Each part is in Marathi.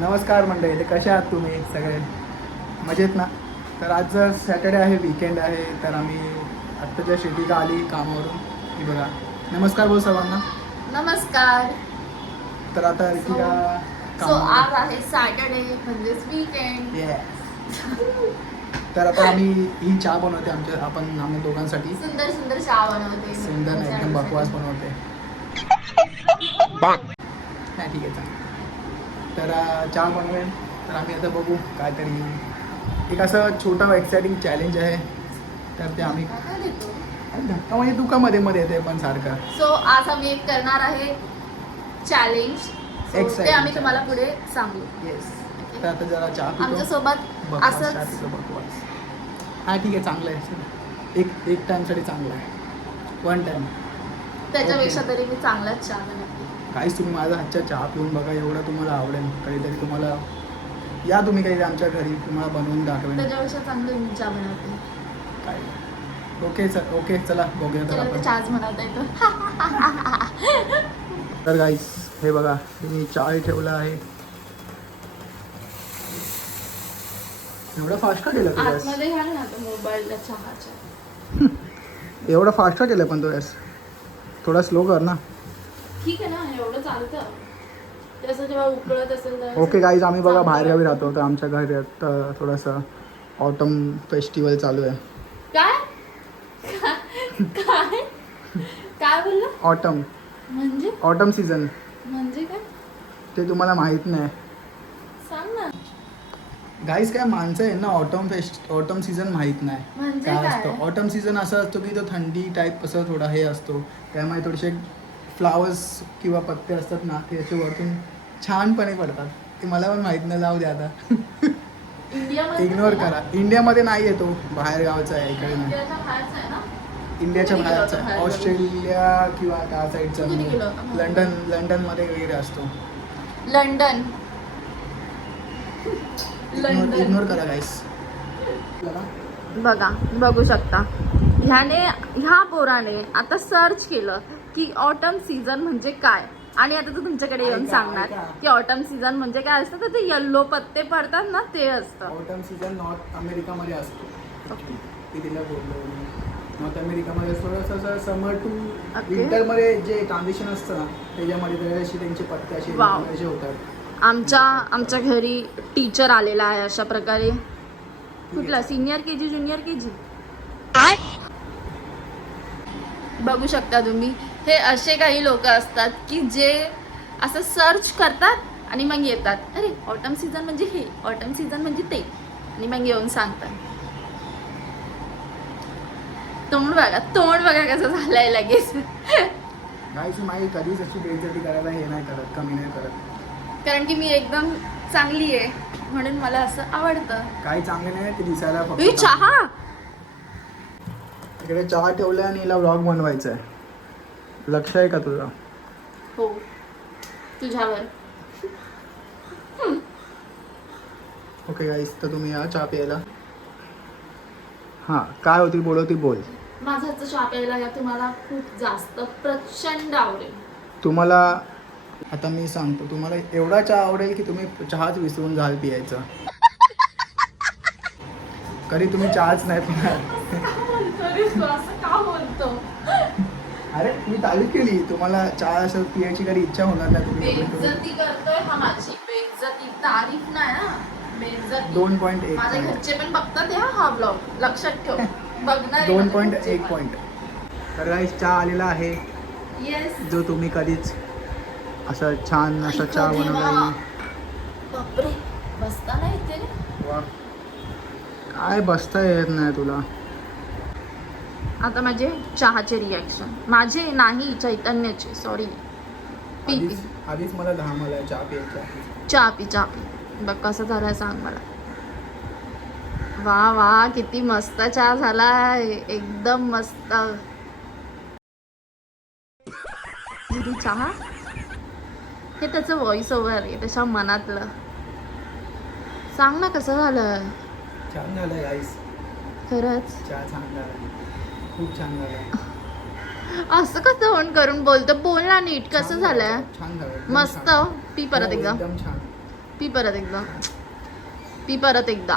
नमस्कार मंडळी, कसे आहात तुम्ही सगळे? मजेत ना? तर आज सॅटर्डे आहे, वीकेंड आहे, तर आम्ही आत्ताच्या शेतीला आली कामावरून. ही बघा, नमस्कार बोल सर्वांना. नमस्कार. तर आता रितिका आज आहे सॅटर्डे म्हणजेच वीकेंड. तर आता आम्ही ही चहा बनवते आम्ही दोघांसाठी. सुंदर सुंदर चहा बनवते. सुंदर नाही, एकदम बकवास बनवते. नाही ठीक आहे, चालेल. तर चहा बनवेल. तर आम्ही आता बघू काहीतरी एक असं छोटा एक्साइटिंग चॅलेंज आहे. तर ते आम्ही धक्का म्हणजे दुका मध्ये मध्ये येते पण सारखं. सो आज आम्ही एक करणार आहे चॅलेंज. ते आम्ही तुम्हाला पुढे सांगू. येस. तर आता जरा चहा पितो. आमच्यासोबत बकवास चहा पितो, बकवास. हां ठीक आहे, चांगलं आहे. एक टाइमसाठी चांगलं आहे. One time. त्याच्यापेक्षा तरी मी चांगलाच चहा बनवते. काहीच तुम्ही माझा हातचा चहा पिऊन बघा, एवढं तुम्हाला आवडेल. कधीतरी तुम्हाला या तुम्ही काही आमच्या घरी, तुम्हाला बनवून दाखवेल. त्याच्यापेक्षा चांगलं मी चहा बनवते. काय ओके चला बघूया तर आपण. चहाच बनवता येतो. तर गाईस हे बघा, मी चहा ठेवला आहे. एवढं फास्ट का केलं तू गॅस? आतमध्ये घाल ना तो मोबाईलला चहाच्या. एवढं फास्ट का केलं पण तू गॅस? थोडा स्लो कर ना. ठीक आहे ना, एवढं चालतं. तसं जेव्हा उकळत असेल तर. ओके गाईज, आम्ही बघा बाहेरगावी राहतो, तर आमच्या घरी थोडंसं ऑटम फेस्टिवल चालू आहे. काय काय काय बोलला? ऑटम म्हणजे ऑटम सीझन. म्हणजे काय ते तुम्हाला माहित नाही सांग ना. गाईज, काय माणसं आहे ना, ऑटम सीझन माहित नाही म्हणजे काय काय? असतं. ऑटम सीझन असं असतो की तो थंडी टाईप असं थोडा हे असतो. त्यामुळे थोडेसे फ्लावर्स किंवा पत्ते असतात ना, ते असे वरतून छानपणे पडतात. ते मला पण माहित नाही, जाऊ दे आता. इंडियामध्ये इग्नोर करा. इंडियामध्ये नाही येतो, बाहेर गावचा आहे, इकडे नाही. इंडियाच्या बाहेरचं आहे ना. इंडियाच्या कुठे गेला बाहेरचा होता आहे, बाहेर? ऑस्ट्रेलिया किंवा त्या साईडचा. कुठे गेला होता? लंडनमध्ये वगैरे असतो. लंडन. इग्नोर करा गाईस. बघा, बघू शकता. ह्या पोराने आता सर्च केलं की ऑटम सीझन म्हणजे काय, आणि आता तो तुमच्याकडे येऊन सांगणार की ऑटम सीझन म्हणजे काय असतं. तर ते येल्लो पत्ते पडतात ना, ते असतं. ऑटम सीझन नॉर्थ अमेरिकामध्ये असतो. ते तिला बोललो. नॉर्थ अमेरिकामध्ये थोडंसं असं समर टू विंटरमध्ये जे ट्रान्झिशन असतं ना, त्याच्यामध्ये अशी त्यांचे पत्ते असे होतात. आमच्या घरी टीचर आलेला आहे अशा प्रकारे. कुठला? Senior KG, junior KG? बघू शकता तुम्ही, हे असे काही लोक असतात की जे असं सर्च करतात आणि मग येतात, अरे ऑटम सीझन म्हणजे हे, ऑटम सीझन म्हणजे ते, आणि मग येऊन सांगतात. तोंड बघा कसं झालंय लगेच. गाईस, माई कधीच अशी बेइज्जती करायला हे नाही करत, कमी नाही करत. कारण की मी एकदम चांगली आहे म्हणून मला असं आवडतं. काही चांगले नाही, ते दिसायला फक्त. चहा इकडे चहा ठेवलाय आणि हिला व्लॉग बनवायचा आहे. लक्ष आहे का तुझं? हो, तुझ्यावर. ओके गाईस, तर तुम्ही या चहा प्यायला. हां, काय होती बोलवती बोल. माझा हातचा चहा प्यायला या तुम्हाला खूप जास्त प्रचंड आवडेल. तुम्हाला आता मी सांगतो, तुम्हाला एवढा चहा आवडेल की तुम्ही चहाच विसरून जाल पियायचं. कधी तुम्ही चहाच नाही पिणार. का बोलतो? अरे तुम्ही तारीफ केली, तुम्हाला चहा असं पियाची कधी इच्छा होणार नाही. तुम्ही बेइज्जती करतोय हा माझी. बेइज्जती, तारीफ नाही ना, बेइज्जती. 2.1 माझ्या घरचे पण बघतात हा ब्लॉग, लक्षात ठेव. बघणार 2.1 पॉईंट. तर गाईस, चहा आलेला आहे. येस. जो तुम्ही कधीच असं छान असा चहा बनवला. बापरे, बसता नाही येते रे. वा, काय बसता येत नाही तुला. आता माझे चहाचे रिॲक्शन, माझे नाही चैतन्याचे, सॉरी. आधीच मला घाम आलाय चहा प्यायचा. चहा पी. बघ कसं झालंय सांग मला. वा वा, किती मस्त चहा झालाय, एकदम मस्त. चहा हे त्याचं व्हॉइस ओव्हर आहे, त्याच्या मनातलं. सांग ना कसं झालं. छान झालंय गाईस, खरंच चहा छान झाला, खूप छान झाला. असं कसं तोंड करून बोलतो, बोल ना नीट. कसं झालंय? छान झालं, मस्त. पी परत एकदा. एकदम छान. पी परत एकदा. पी परत एकदा.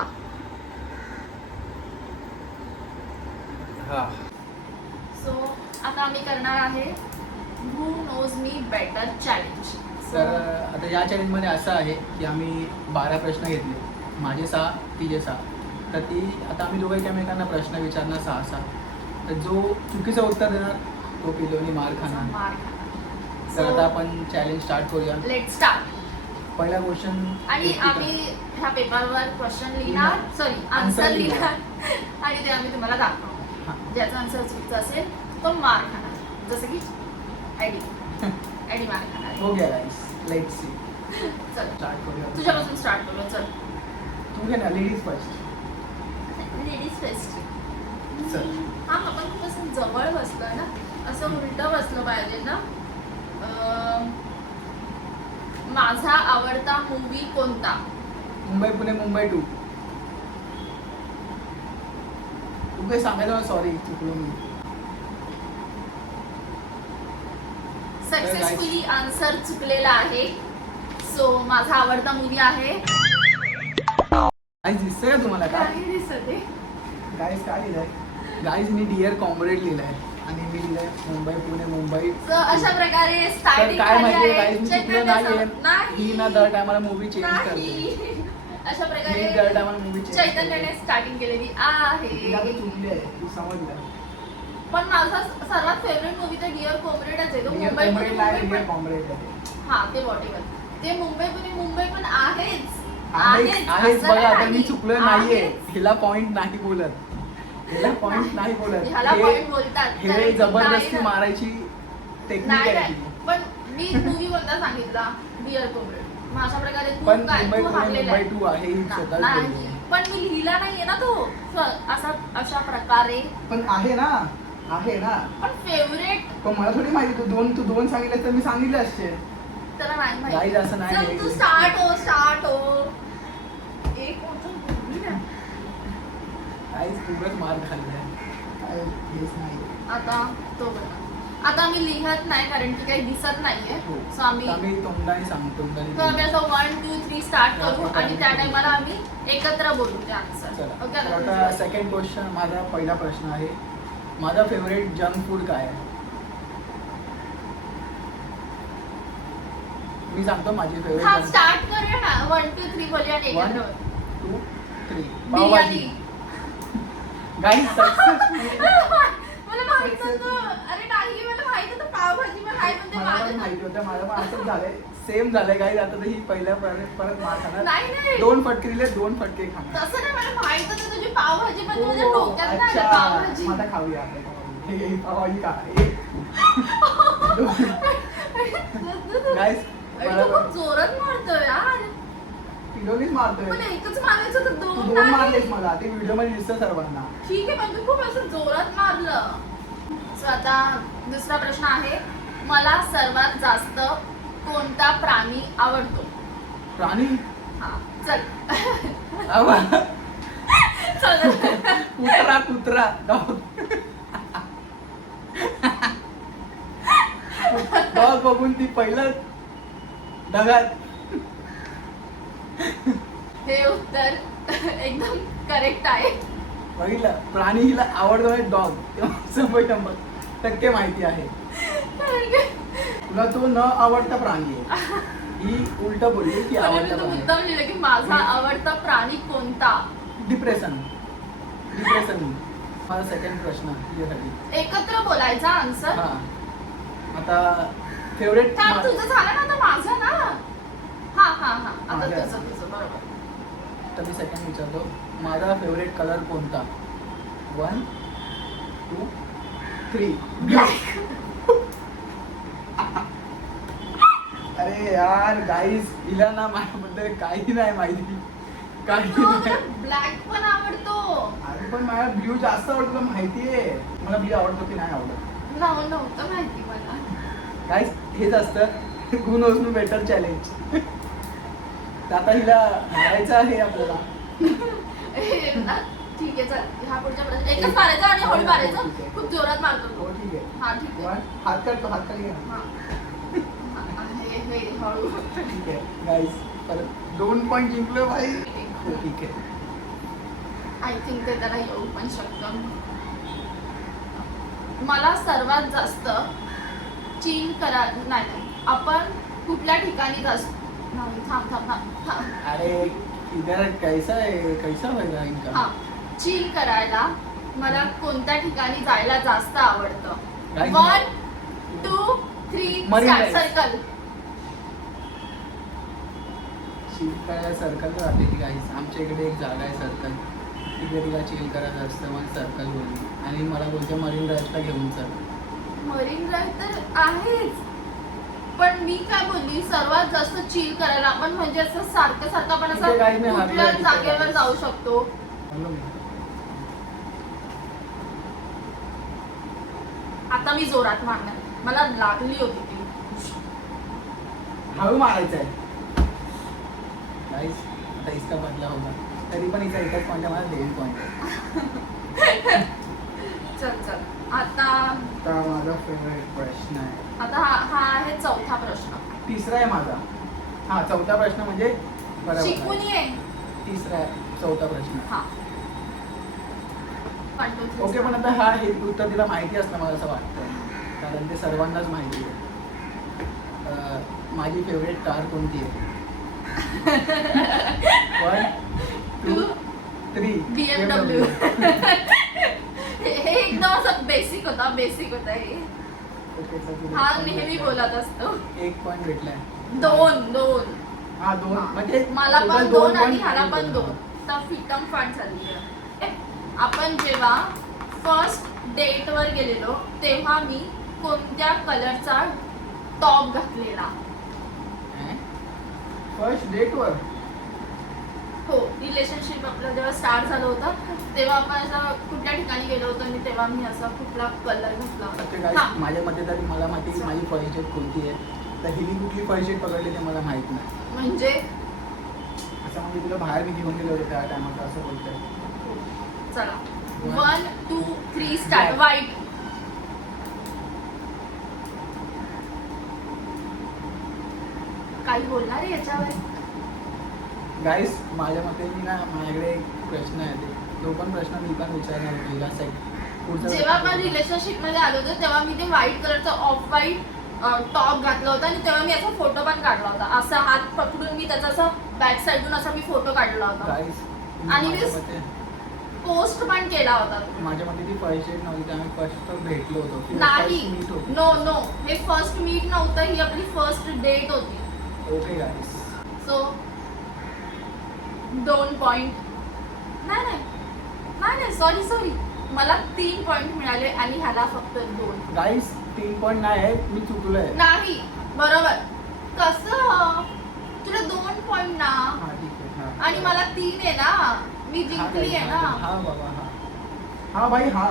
हा. सो आता आम्ही करणार आहे who knows me better challenge. तर आता या चॅलेंजमध्ये असं आहे की आम्ही 12 प्रश्न घेतले, माझे 6 तिचे 6. तर ती आता आम्ही दोघं एकमेकांना प्रश्न विचारणार 6-6. तर जो चुकीचं उत्तर देणार तो किलोनी मार खाणार. तर आता आपण चॅलेंज स्टार्ट करूया. Let start. पहिला क्वेश्चन. आणि आम्ही ह्या पेपरवर क्वेश्चन लिहिणार, सॉरी आन्सर लिहिणार आणि ते आम्ही तुम्हाला दाखवणार. ज्याचा आन्सर चुकीचा असेल तो मार खाणार, जसं की आयडी मार खाणार. हो गया गाइस, लेट्स सी. चल स्टार्ट करूया. तुझ्यापासून स्टार्ट करूया. चल तू घे ना, लेडीज फर्स्ट. Ladies first. चल. हा, आपण खूप असं जवळ बसलोय ना, असं उलटं बसलं पाहिजे ना. माझा आवडता मूवी कोणता? मुंबई पुणे मुंबई 2. तू काही सांगायचं मला, सॉरी चुकलो मी. सक्सेसफुली आन्सर चुकलेला आहे. सो माझा आवडता मूवी आहे. गाईज दिसतंय का तुम्हाला? काही दिसत आहे. गाईज काय लिहिलंय? गाईज मी डिअर कॉम्रेड लिहिलंय आणि मी लिहिलंय मुंबई पुणे मुंबई. So, अशा प्रकारे तर स्टार्टिंग काय माहितीये गाईज, मी चुकलो नाहीये. ही ना दर टायमाला मूवी चेंज करते. नाही. अशा मी प्रकारे दर टायमाला मूवी चेंज चैतन्याने स्टार्टिंग केलेली आहे. चुकली आहे, तू समजलं. पण माझा सर्वात फेवरेट मूवी तर डिअर कॉम्रेडच आहे. तो डिअर मुंबई पुणे कॉम्रेड नाही, मुंबई डिअर पण, कॉम्रेड आहे. हा ते वॉटेवर, ते मुंबई पुणे मुंबई पण आहेच. आहेच असं बघा, नाही. पण मी चुकलो नाहीये. आहेच. हिला पॉइंट नाही बोलत, हिला पॉइंट नाही बोलत. ह्याला point बोलतात. हे कारण जबरदस्ती नाही. मारायची टेक्निक नाही आहे नाही. ती. पण मी मूवी कोणता सांगितला? डिअर कॉम्रेड. मग अशा प्रकारे तू पण काय, मुंबई तू पुणे हारलेला मुंबई आहे. 2 आहे ही स्वतःच नाही, बोलली. पण मी लिहिला नाहीये ना तो. अशा प्रकारे. पण आहे ना, आहे ना. पण फेवरेट पण मला थोडी माहिती, तू दोन सांगितले तर मी सांगितले असते. त्याला नाही Guys, माहिती. असं नाही चल, आहे. तू स्टार्ट हो. एक मोठं बोलली ना. काहीच खूपच मार खाल्लाय. काय हेच नाही. आता तो बघा. आता आम्ही लिहत नाही कारण की काही दिसत नाहीये. हो. सो आम्ही तोंडाने सांगतो, तोंडाने तर आम्ही असं 1 2 3 स्टार्ट करू हा, आणि त्या टाइमाला आम्ही एकत्र बोलू ते आन्सर. चला. ओके तर आता सेकंड क्वेश्चन, माझा पहिला प्रश्न आहे, माझा फेवरेट जंक फूड काय आहे? मी सांगतो माझी हा फेवरेट. स्टार्ट करूया ना. 1 2 3 बोलूया आणि 1 एकत्र बोलू. 2 3. बिर्याणी. गाईस सक्सेसफुली. मला माहित होतं. अरे नाही, मला माहित होतं पावभाजी पण आहे, पण ते मला पण माझं माहिती होतं, माझं पण असंच झालंय, सेम झालंय गाईस. आता तर ही पहिल्या परत मार खाणार. नाही. 2 फटके दिले, 2 फटके खाणार. तसं नाही, मला माहित होतं तुझी पावभाजी, पण तुझ्या हो, डोक्यात नाही अच्छा. आलं पावभाजी. मग आता खाऊया आपण पावभाजी. हे पावभाजी का? गाईस अरे, तू खूप जोरात मारतोय यार. पिलोनीच मारतोय. पण एकच मारायचं तर तू 2 दोन मारलेस नाही. मला, ते व्हिडिओ मध्ये दिसतं सर्वांना. ठीक आहे, पण तू खूप असं जोरात मारलं. सो आता दुसरा प्रश्न आहे, मला सर्वात जास्त कोणता प्राणी आवडतो? प्राणी? हा चल. आवा. चल. कुत्रा. बघ बघून ती पहिलं ढगात. हे उत्तर एकदम करेक्ट आहे. पहिलं प्राणी हिला आवडतो डॉग. 100% माहिती आहे. तुला तो न आवडता प्राणी आहे. ही उलट बोलली की म्हणून मी आवडता तो प्राणी. मुद्दाम लिहिलं की माझा आवडता प्राणी कोणता? डिप्रेशन. माझा सेकंड प्रश्न तुझ्यासाठी. एकत्र बोलायचा आन्सर. हा. आता फेवरेट. तुझं झालं ना, आता माझं ना. हा आता माझं. तुझं बरोबर. तर मी सेकंड विचारतो, माझा फेवरेट कलर कोणता? 1 2 3. अरे यार गाईस, हिला ना माझ्याबद्दल काही नाही माहिती. काही नाही. ब्लॅक पण आवडतो. अरे पण मला ब्ल्यू जास्त आवडतो, तुला माहितीये. मला ब्ल्यू आवडतो की नाही आवडत? नव्हतं माहिती मला. गाईस हेच असतं who knows me better challenge. तर आता हिला मारायचं आहे आपल्याला. ठीक आहे, चल हा पुढचा प्रश्न. एकच मारायचा आणि हळू मारायचं. ठीक आहे. खूप जोरात मारतो हो तो. ठीक आहे. हा ठीक आहे. हात काढतो, हात खाली घे. हा. हे हळू. ठीक आहे गाईस, परत 2 पॉईंट जिंकलो भाई. हो ठीक आहे. आय थिंक ते त्याला येऊ पण शकतं. मला सर्वात जास्त चील करा नाही आपण कुठल्या ठिकाणी जास्त नाही थांब थांब थांब थांब अरे इधर कैसा है, कैसा होगा इनका. हा चिल करायला मला कोणत्या ठिकाणी जायला जास्त आवडतं. Guys, 1 2 3 Marine start. Drive. Circle. Chill करायला सर्कल राहते ती गाईस. आमच्या इकडे एक जागा आहे सर्कल, तिकडे तिला चिल करायचं असतं. मग सर्कल बोलली आणि मला बोलते मरीन ड्राईव्हला घेऊन चल. मरीन ड्राईव्ह तर आहेच, पण मी काय बोलली सर्वात जास्त चिल करायला आपण म्हणजे असं सारखं सारखं आपण ठीक आहे, guys, मी असं हारलोय कुठल्या तिथे, जागेवर guys. जाऊ शकतो. बोललो मी. आता मी जोरात मारणार, मला लागली होती ती. हळू मारायचं आहे गाईस. आता इसका बदला होगा. तरी पण इथं एकच पॉईंट आहे, मला 2 पॉईंट आहे. चल चल आता आता माझा फेवरेट प्रश्न आहे. आता हा आहे चौथा प्रश्न. तिसरा आहे माझा. हा चौथा प्रश्न म्हणजे बरोबर शिकून आहे. ये. तिसरा आहे चौथा प्रश्न. हा 1 2 3 ओके, पण आता हा हे उत्तर तिला माहिती असतं मला असं वाटतं, कारण ते सर्वांनाच माहिती आहे. माझी फेवरेट कार कोणती आहे? 1 2 3 BMW. हे एकदम असं बेसिक होता हे. Okay sir. हा नेहमी बोलत असतो. 1 पॉईंट भेटलाय. 2 हा 2 म्हणजे मला total पण 2 2 आणि point ह्याला पण भेटले. 2. तर फिटम फाट झाली. आपण जेव्हा फर्स्ट डेट वर गेलेलो तेव्हा मी कोणत्या कलरचा टॉप घातलेला? फर्स्ट डेट वर. हो, रिलेशनशिप आपलं जेव्हा स्टार्ट झालं होतं तेव्हा आपण असं कुठल्या ठिकाणी गेलो होतो आणि तेव्हा मी असा कुठला कलर घातला ओके होता. गाईस, हा, माझ्या मते तरी मला माहिती की माझी फर्स्ट डेट कोणती आहे. तर हिने कुठली फर्स्ट डेट पकडली ते मला माहित नाही. म्हणजे असं म्हणजे तुला बाहेर मी घेऊन गेलो होतो त्या टायमात असं बोलतोय. चला 1 2 3 स्टार्ट. व्हाईट. काही बोलणार आहे याच्यावर? गाईस माझ्या मते मी ना माझ्याकडे एक प्रश्न आहे. तो पण प्रश्न मी पण विचारणार होतो हिला पुढचा. जेव्हा आपण रिलेशनशिप मध्ये आलो होतो तेव्हा मी ते व्हाईट कलरचा ऑफ व्हाईट टॉप घातला होता आणि तेव्हा मी असा फोटो पण काढला होता. असा हात पकडून मी त्याचा असा बॅक साइडून असा मी फोटो काढला होता गाईस आणि माझ्या मी मते पोस्ट पण केला होता. माझ्या मते ती फर्स्ट डेट नव्हती, त्यामुळे फर्स्ट भेटलो होतो. ती नाही, first meet होती. नो हे फर्स्ट मीट नव्हतं, ही आपली फर्स्ट डेट होती. Okay guys. So 2 point. नाही सॉरी मला 3 पॉइंट मिळाले आणि ह्याला फक्त 2. गाईस 3 पॉईंट नाही आहे, मी चुकलोय. नाही बरोबर. कसं तुला 2 पॉइंट ना हा ठीक आहे. हा. आणि मला 3 आहे ना, मी हा, जिंकली guys, आहे ना. हा बाबा हा. हा भाई हा.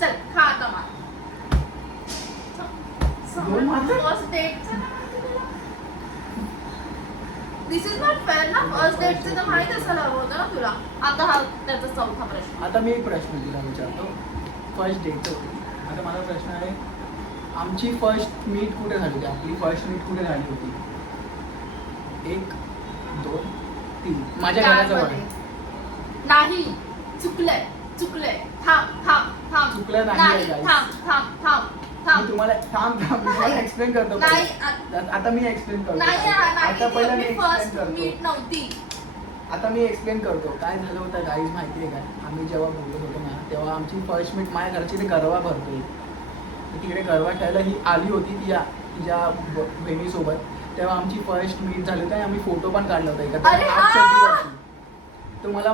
चल खा आता मार. दोन मारले? First date this is not fair ना. फर्स्ट डेटचं तर माहित असायला हवं होतं ना तुला. आता हा त्याचा चौथा प्रश्न. आता मी एक प्रश्न तुला विचारतो. फर्स्ट डेटचं. आता माझा प्रश्न आहे, आमची फर्स्ट मीट कुठे झाली होती? आपली फर्स्ट मीट कुठे झाली होती? 1 2 3 माझ्या घराजवळ. कारमध्ये. नाही, चुकलंय. थांब. चुकलं नाही, guys. थांब. मी तुम्हाला थांब मी तुम्हाला एक्सप्लेन करतो नाही, पहिले. आता मी एक्सप्लेन करतो. नाही आता पहिला मी ती एक्सप्लेन फर्स्ट करतो. मीट नव्हती. आता मी एक्सप्लेन करतो काय झालं होतं गाईज माहिती आहे का. आम्ही जेव्हा बोलत होतो ना तेव्हा आमची फर्स्ट मीट माझ्या घरची ते गरबा भरतोय. तिकडे गरबा खेळायला ही आली होती तिच्या बहिणीसोबत. तेव्हा आमची फर्स्ट मीट झाली होती आणि आम्ही फोटो पण काढला होता एकत्र. अरे हाफ हा! चड्डीवरती. तो मला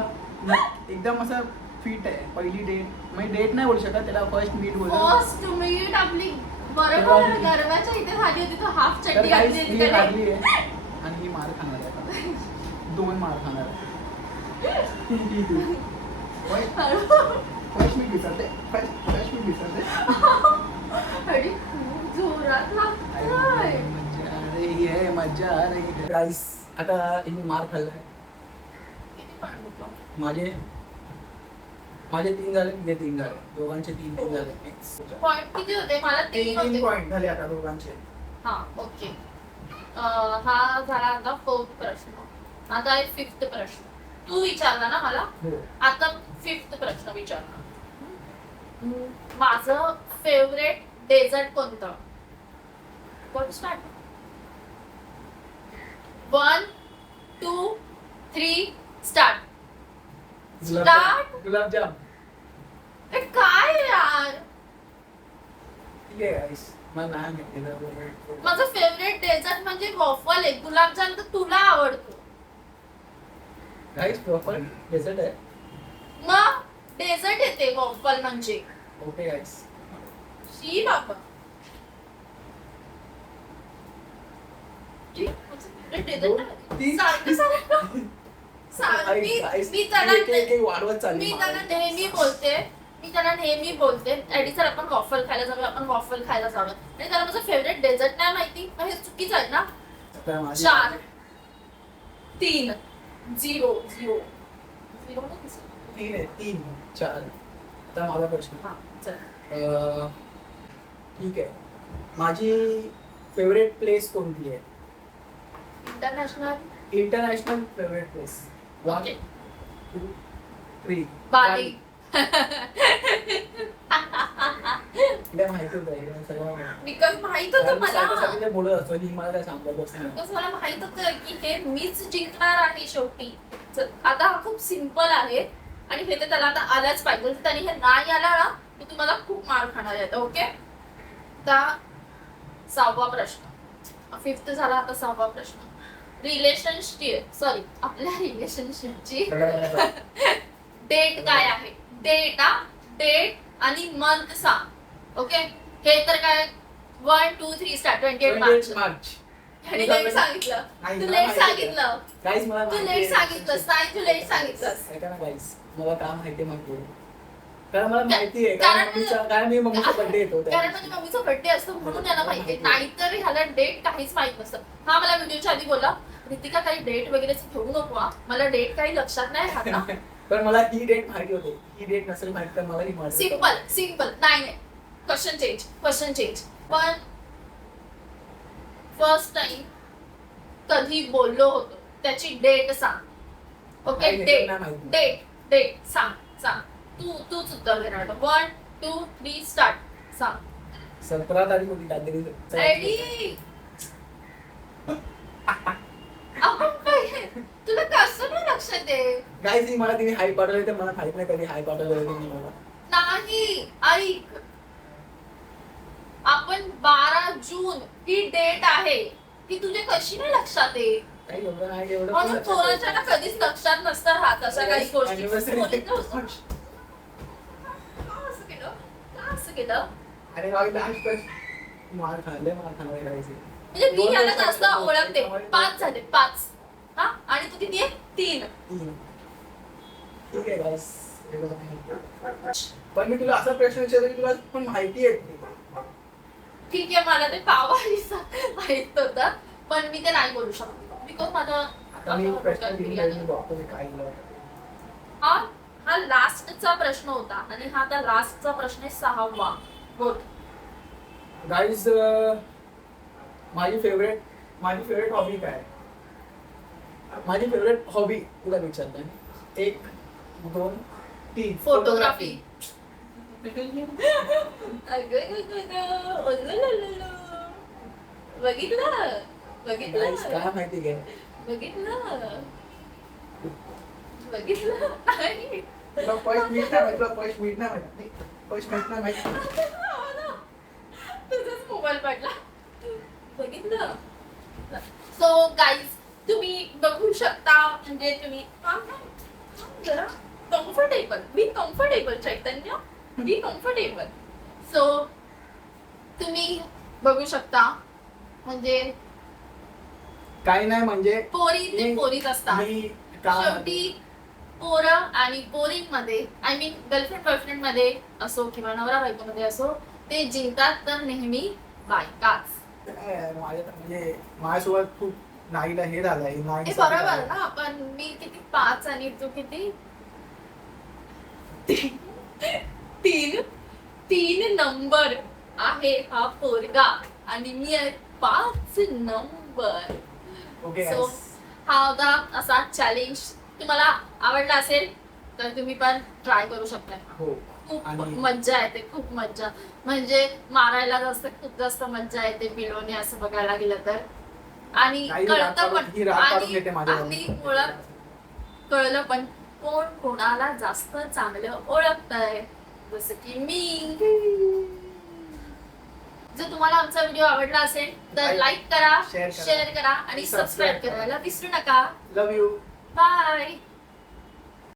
एकदम असं फिट आहे. पहिली डेट म्हणजे डेट नाही बोलू शकत त्याला, फर्स्ट मीट बोलतो. फर्स्ट मीट आपली बरोबर गरबाच्या इथे झाली होती. तो हाफ तर चड्डी गाईज घातली ही होती लागली आहे आणि ही मार खाणार आहे आता. 2 मार खाणार आहे. फर्स्ट मीट विसरते. फर्स्ट मीट विसरते. अरे खूप जोरात लागतोय. मजा रही है, मजा रही. गाईस आता हिने मार खाल्लाय. माझे 3 झाले, तिथे 3 झाले. दोघांचे 3 झाले. पॉइंट किती होते? मला 3 होते. 3 पॉईंट झाले आता दोघांचे. हा ओके. हा झाला आता 4th प्रश्न. आता आहे 5th प्रश्न. तू विचारला ना मला, हो. आता 5th प्रश्न विचारणार. माझं फेवरेट डेझर्ट कोणतं? स्टार्ट. 1 2 3 स्टार्ट. गुलाबजाम. काय यार, ठीक आहे guys. मला नाही माहिती ना. माझं फेवरेट डेझर्ट म्हणजे वॉफल आहे. गुलाबजाम तर तुला आवडतो. Guys, proper dessert आहे. मग डेझर्ट येते वॉफल म्हणजे. ओके गाईस. शी बाबा. ती- वाढवत चालली. मी त्याला नेहमी बोलते ऍडी सर आपण वॉफल खायला जाऊया, आपण वॉफल खायला जाऊया. आणि त्याला माझं फेवरेट डेझर्ट नाही माहिती. मग हे चुकीचं आहे ना. 4 3 0 0 तीन 4. आता माझा प्रश्न. हा चल. ठीक आहे. माझी फेवरेट प्लेस कोणती आहे? International favourite place. 1 2 3 बाली. तिला माहिती होतं सगळं. बिकॉज माहित होतं मला. बोलत असतो ही मला काय सांगत असते. बिकॉज मला माहित होतं की हे मीच जिंकणार आहे शेवटी. चल, आता हा खूप सिम्पल आहे आणि हे तर त्याला आता आलाच पाहिजे. जर त्याने हे नाही आला ना तर तुम्हाला खूप मार खाणार आहे. ओके. आता 6वा प्रश्न. 5th झाला, आता 6वा प्रश्न. आपल्या रिलेशनशिपची डेट काय आहे? डेट आणि मंथ सांग. ओके. हे तर काय 1 2 3 स्टार्ट. 28 मार्च. आणि लेट सांगितलं. तू लेट सांगितलं. गाईस मला तू लेट सांगितलंस. नाही, तू लेट सांगितलंस. ऐका ना गाईस, मला काय माहिती माहिती कारण मला माहिती आहे. कारण कारण मी मम्मीचा बर्थडे येतो. कारण माझ्या मम्मीचा बर्थडे असतो म्हणून याला माहिती आहे. नाहीतर ह्याला डेट काहीच माहित नसतं. हा मला व्हिडिओच्या आधी बोला, रितिका काही डेट वगैरे घेऊ नको हा. मला डेट काही लक्षात नाही राहत ना. पण मला ही डेट माहिती होती. ही डेट नसेल माहिती तर मला ही माहिती. सिंपल. नाही क्वेश्चन चेंज. पण फर्स्ट टाइम कधी बोललो होतो त्याची डेट सांग. ओके. डेट सांग. तूच उत्तर देणार. 1 2 3 स्टार्ट. सांग. 17 तारीख होती काहीतरी. रेडी. आपण काय तुला कसं नाही लक्षात आहे? गाईस ही मला तिने हाय पाठवली तर मला माहित नाही कधी हाय पाठवलं होतं मला. नाही, ऐक. आपण 12 जून ही डेट आहे. ती तुझे कशी नाही लक्षात आहे? काही एवढं नाही एवढं. म्हणून पोरांच्या कधीच लक्षात नसतं राहत अशा काही गोष्टी. असं केलं. अरे लास्ट मार खाल्ले गाईस. म्हणजे मी याला जास्त ओळखते. 5 झाले. 5. हा. आणि तू किती आहे? 3. ठीक आहे गाईस. पण मी तुला असा प्रश्न विचारला की तुला पण माहिती आहे. ठीक आहे, मला ते पावभाजीचं माहित होतं पण मी ते नाही बोलू शकत. बिकॉज माझं हा लास्टचा प्रश्न होता आणि हा आता लास्टचा प्रश्न आहे 6वा. बोल. गाईज माझी फेवरेट हॉबी काय? माझी फेवरेट हॉबी तुला विचारते. 1 2 3 फोटोग्राफी. बघितलं काय माहिती काय? बघितलं तुझाच मोबाईल पडला. बघितलं. सो गाईज तुम्ही बघू शकता. म्हणजे तुम्ही जरा comfortable Chaitanya. Be comfortable. So तुम्ही बघू शकता. म्हणजे काही नाही म्हणजे पोरी ते पोरीच असतात शेवटी. पोरं आणि पोरीं मध्ये आय मीन गर्लफ्रेंड बॉयफ्रेंड मध्ये असो किंवा नवरा बायको मध्ये असो ते जिंकतात तर नेहमी बायकाच. म्हणजे माझ्यासोबत खूप नाहीला हे झालंय. बरोबर ना. पण मी किती 5 आणि तू किती 3 नंबर आहे हा पोरगा आणि मी आहे 5 नंबर. ओके सो हा होता असा चॅलेंज. तुम्हाला आवडला असेल तर तुम्ही पण ट्राय करू शकता. हो. खूप आणि मज्जा येते, खूप मज्जा. म्हणजे मारायला खूप जास्त मज्जा येते बिलोने असं बघायला गेलं तर. आणि काही कळतं राग काढून- ही राग काढून घेते पण माझ्यावर. आणि मुळात कळलं पण कोण कोणाला जास्त चांगलं ओळखतंय, जसं की मी. जर तुम्हाला आमचा व्हिडिओ आवडला असेल तर लाईक करा, शेअर करा, शेअर करा आणि सबस्क्राईब करायला विसरू नका. लव यू. बाय.